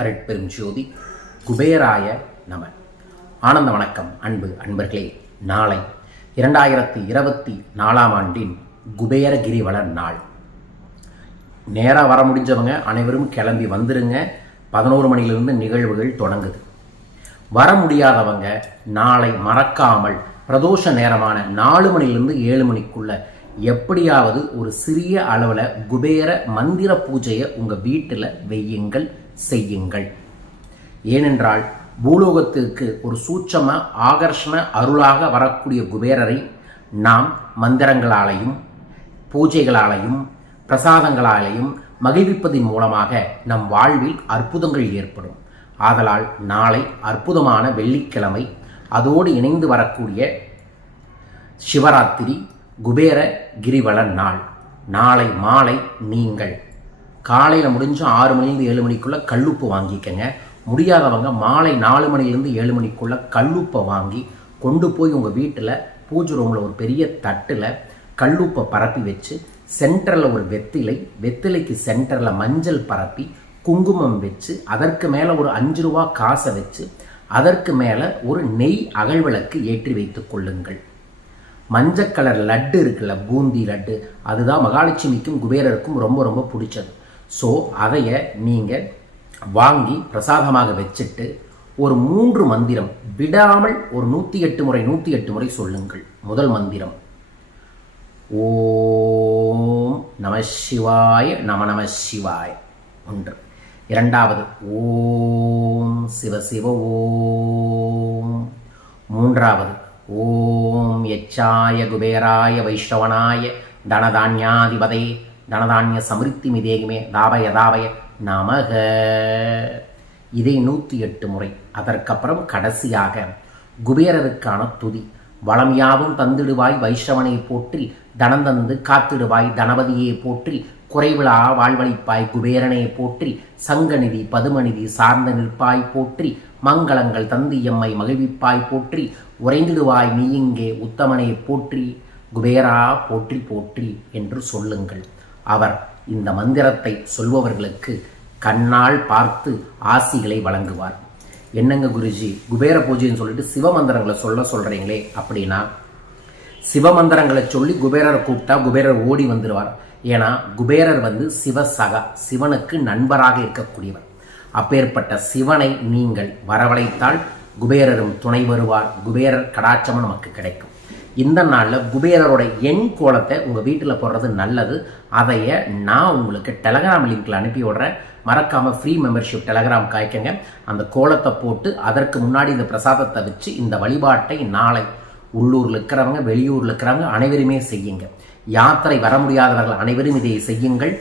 அருட்பெரும் ஜோதி குபேராய நம. ஆனந்த வணக்கம் அன்பு அன்பர்களே. நாளை 2024 ஆண்டின் குபேர கிரிவல நாள். நேராக வர முடிஞ்சவங்க அனைவரும் கிளம்பி வந்துருங்க. 11 மணிலிருந்து நிகழ்வுகள் தொடங்குது. வர முடியாதவங்க நாளை மறக்காமல் பிரதோஷ நேரமான 4 மணிலிருந்து 7 மணிக்குள்ள எப்படியாவது ஒரு சிறிய அளவில் குபேர மந்திர பூஜையை உங்கள் வீட்டில் வையுங்கள், செய்யுங்கள். ஏனென்றால் பூலோகத்திற்கு ஒரு சூட்சம ஆகர்ஷண அருளாக வரக்கூடிய குபேரரை நாம் மந்திரங்களாலையும் பூஜைகளாலையும் பிரசாதங்களாலையும் மகிழ்விப்பதின் மூலமாக நம் வாழ்வில் அற்புதங்கள் ஏற்படும். ஆதலால் நாளை அற்புதமான வெள்ளிக்கிழமை, அதோடு இணைந்து வரக்கூடிய சிவராத்திரி குபேர கிரிவல நாள். நாளை மாலை நீங்கள் காலையில் முடிஞ்ச 6 மணிலேருந்து 7 மணிக்குள்ளே கல்லுப்பு வாங்கிக்கங்க. முடியாதவங்க மாலை 4 மணிலேருந்து 7 மணிக்குள்ளே கல்லுப்பை வாங்கி கொண்டு போய் உங்கள் வீட்டில் பூஜை ரூமில் ஒரு பெரிய தட்டில் கல்லுப்பை பரப்பி வச்சு சென்டரில் ஒரு வெத்திலைக்கு சென்டரில் மஞ்சள் பரப்பி குங்குமம் வச்சு அதற்கு மேலே ஒரு 5 ரூபா காசை வச்சு அதற்கு மேலே ஒரு நெய் அகழ்விளக்கு ஏற்றி வைத்து கொள்ளுங்கள். மஞ்சள் கலர் லட்டு இருக்குல்ல, பூந்தி லட்டு, அதுதான் மகாலட்சுமிக்கும் குபேரருக்கும் ரொம்ப ரொம்ப பிடிச்சது. ஸோ அதைய நீங்கள் வாங்கி பிரசாதமாக வச்சுட்டு ஒரு 3 மந்திரம் விடாமல் ஒரு 108 முறை சொல்லுங்கள். முதல் மந்திரம் ஓம் நம சிவாய நம நம சிவாய 1. இரண்டாவது ஓம் சிவ சிவ ஓம். 3வது ஓம் யச்சாய குபேராய வைஷ்ணவனாய தனதான்யாதிபதே தனதான்ய சமிருத்தி மிதேகுமே தாபய தாபய நமக. இதை 108 முறை. அதற்கப்புறம் கடைசியாக குபேரருக்கான துதி. வளமையாவும் தந்திடுவாய் வைஷ்ணவனை போற்றி, தனந்தந்து காத்திடுவாய் தனபதியை போற்றி, குறைவிழா வாழ்வழிப்பாய் குபேரனை போற்றி, சங்கநிதி பதுமநிதி சார்ந்த நிற்பாய் போற்றி, மங்களங்கள் தந்து எம்மை மகிழ்விப்பாய் போற்றி, உறைந்திடுவாய் நீ இங்கே உத்தமனை போற்றி, குபேரா போற்றி போற்றி என்று சொல்லுங்கள். அவர் இந்த மந்திரத்தை சொல்பவர்களுக்கு கண்ணால் பார்த்து ஆசிகளை வழங்குவார். என்னங்க குருஜி, குபேர பூஜைன்னு சொல்லிட்டு சிவ மந்திரங்களை சொல்கிறீங்களே அப்படின்னா, சிவ மந்திரங்களை சொல்லி குபேரரை கூப்பிட்டா குபேரர் ஓடி வந்துடுவார். ஏன்னா குபேரர் சிவசகா, சிவனுக்கு நண்பராக இருக்கக்கூடியவர். அப்பேற்பட்ட சிவனை நீங்கள் வரவழைத்தால் குபேரரும் துணை வருவார். குபேரர் கடாட்சமும் நமக்கு கிடைக்கும். இந்த நாளில் குபேரரோட எண் கோலத்தை உங்கள் வீட்டில் போடுறது நல்லது. அதைய நான் உங்களுக்கு டெலகிராம் லிங்க்கில் அனுப்பி விடுறேன். மறக்காமல் ஃப்ரீ மெம்பர்ஷிப் டெலகிராம் காய்க்கங்க. அந்த கோலத்தை போட்டு அதற்கு முன்னாடி இந்த பிரசாதத்தை வச்சு இந்த வழிபாட்டை நாளை உள்ளூரில் இருக்கிறவங்க வெளியூரில் இருக்கிறவங்க அனைவருமே செய்யுங்க. யாத்திரை வர முடியாதவர்கள் அனைவரும் இதை செய்யுங்கள்.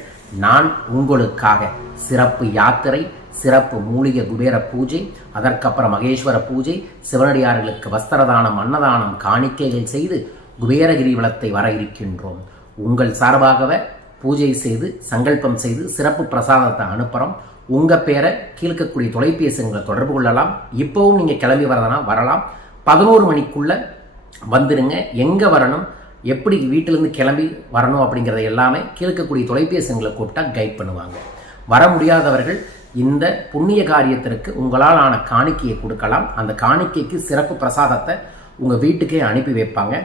நான் உங்களுக்காக சிறப்பு யாத்திரை, சிறப்பு மூலிகை குபேர பூஜை, அதற்கப்புறம் மகேஸ்வர பூஜை, சிவனடியார்களுக்கு வஸ்திரதானம், அன்னதானம், காணிக்கைகள் செய்து குபேர கிரிவலத்தை வர இருக்கின்றோம். உங்கள் சார்பாகவே பூஜை செய்து சங்கல்பம் செய்து சிறப்பு பிரசாதத்தை அனுப்புகிறோம். உங்கள் பேரை கீழ்க்கக்கூடிய தொலைபேசிகளை தொடர்பு கொள்ளலாம். இப்போவும் நீங்கள் கிளம்பி வரதுனா வரலாம். 11 மணிக்குள்ளே வந்துடுங்க. எங்கே வரணும், எப்படி வீட்டிலேருந்து கிளம்பி வரணும் அப்படிங்கிறத எல்லாமே கீழ்க்கக்கூடிய தொலைபேசிகளை கூப்பிட்டா கைட் பண்ணுவாங்க. வர முடியாதவர்கள் இந்த புண்ணிய காரியத்திற்கு உங்களால் ஆன காணிக்கையை கொடுக்கலாம். அந்த காணிக்கைக்கு சிறப்பு பிரசாதத்தை உங்கள் வீட்டுக்கே அனுப்பி வைப்பாங்க.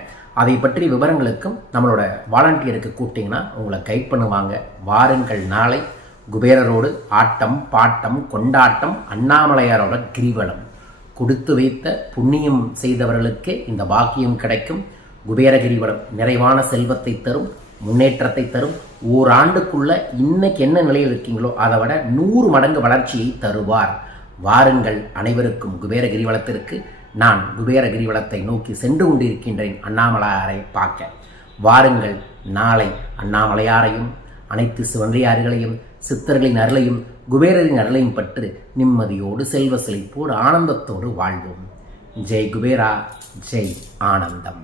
அதை பற்றி விவரங்களுக்கும் நம்மளோட வாலண்டியருக்கு கூப்பிட்டிங்கன்னா உங்களை கைட் பண்ணுவாங்க. வாருங்கள். நாளை குபேரரோடு ஆட்டம் பாட்டம் கொண்டாட்டம், அண்ணாமலையாரோட கிரிவலம். கொடுத்து வைத்த புண்ணியம் செய்தவர்களுக்கே இந்த பாக்கியம் கிடைக்கும். குபேர கிரிவலம் நிறைவான செல்வத்தை தரும், முன்னேற்றத்தை தரும். ஓராண்டுக்குள்ள இன்னைக்கு என்ன நிலையில் இருக்கீங்களோ அதை விட 100 மடங்கு வளர்ச்சியை தருவார். வாருங்கள். அனைவருக்கும் குபேர கிரிவலத்திற்கு. நான் குபேர கிரிவலத்தை நோக்கி சென்று கொண்டிருக்கின்றேன் அண்ணாமலையாரை பார்க்க. வாருங்கள். நாளை அண்ணாமலையாரையும் அனைத்து சிவனடியார்களையும் சித்தர்களின் அருளையும் குபேரரின் அருளையும் பற்றி நிம்மதியோடு செல்வ செழிப்போடு ஆனந்தத்தோடு வாழ்வோம். ஜெய் குபேரா, ஜெய் ஆனந்தம்.